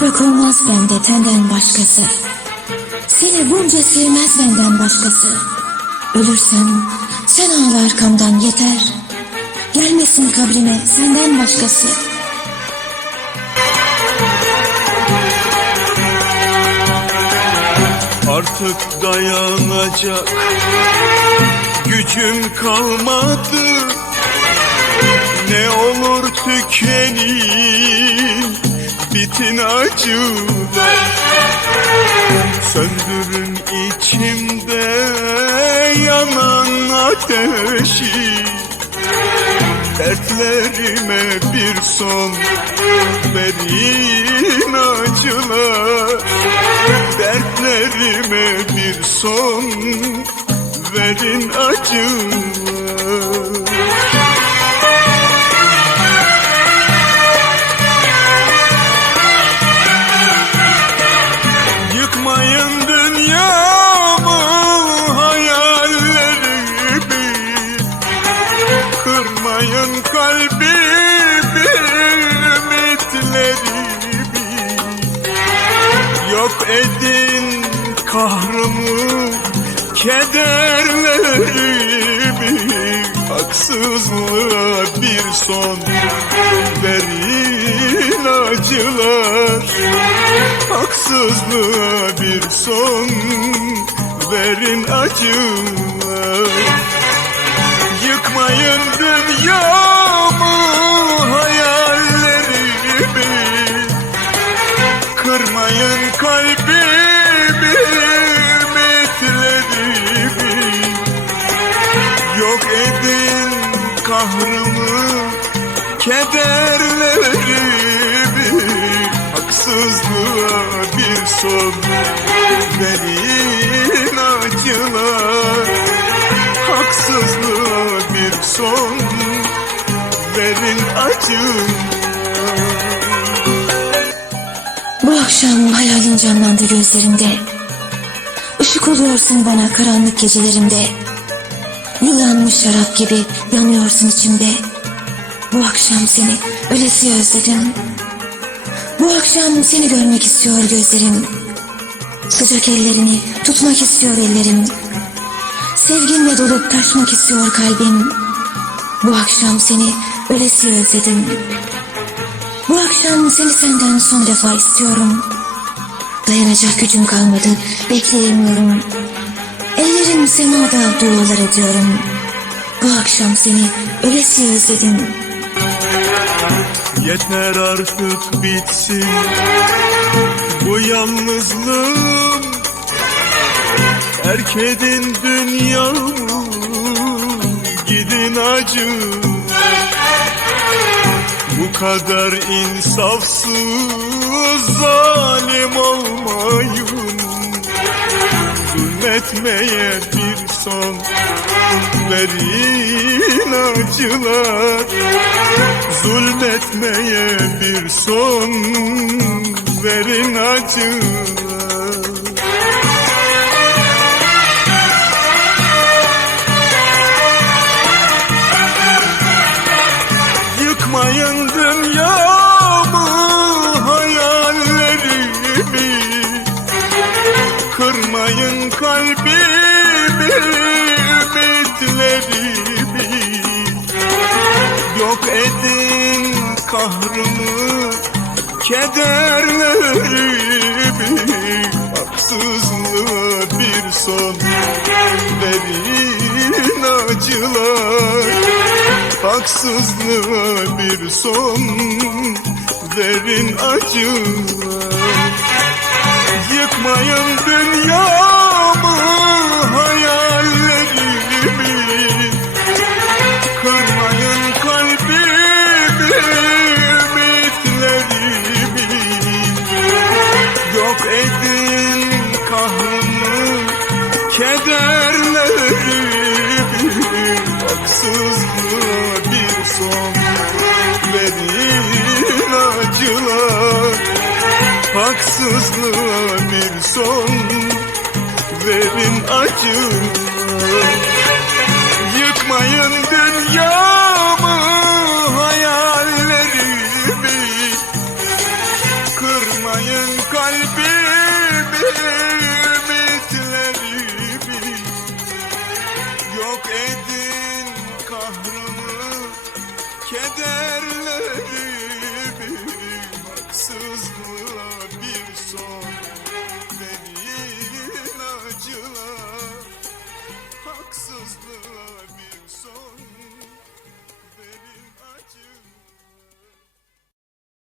Toprak olmaz bende tenden başkası. Seni bunca sevmez benden başkası. Ölürsem sen ağla arkamdan yeter. Gelmesin kabrime senden başkası. Artık dayanacak gücüm kalmadı Ne olur tükenin bitin acılar Söndürün içimde yanan ateşi. Dertlerime bir son verin acılar. Dertlerime bir son verin acılar Yıkmayın dünyamı hayallerimi. Kırmayın kalbimi ümitlerimi. Yok edin kahrımı kederlerimi. Haksızlığa bir son Haksızlığa bir son verin acılar Yıkmayın dünyamı hayallerimi. Kırmayın kalbimi ümitlerimi Yok edin kahrımı kederlerimi. Haksızlığa son verin acılar Haksızlığa bir son verin acılar Bu akşam hayalin canlandı gözlerimde. Işık oluyorsun bana karanlık gecelerimde. Yılanmış şarap gibi yanıyorsun içimde. Bu akşam seni öylesi özledim. Bu akşam seni görmek istiyor gözlerim. Sıcak ellerini tutmak istiyor ellerim. Sevginle dolup taşmak istiyor kalbim. Bu akşam seni öylesi özledim. Bu akşam seni senden son defa istiyorum. Dayanacak gücüm kalmadı, bekleyemiyorum. Ellerim semada dualar ediyorum. Bu akşam seni öylesi özledim. Yeter artık bitsin bu yalnızlığım. Terk edin dünyamı gidin acı. Bu kadar insafsız zalim olmayın. Zulmetmeye bir son verin acılar Zulmetmeye bir son verin acılar. Yıkmayın dünyamı hayallerimi. Kırmayın kalbimi ümitlerimi Yok edin kahrımı kederlerimi Haksızlığa bir son verin acılar. Haksızlığa bir son verin acılar. Yıkmayın dünyamı kahrımı kederlerimi Haksızlığa bir son? Verin acılar Haksızlığa bir son? Verin acılar Yıkmayın dünyamı Yok edin kahrımı, kederleri.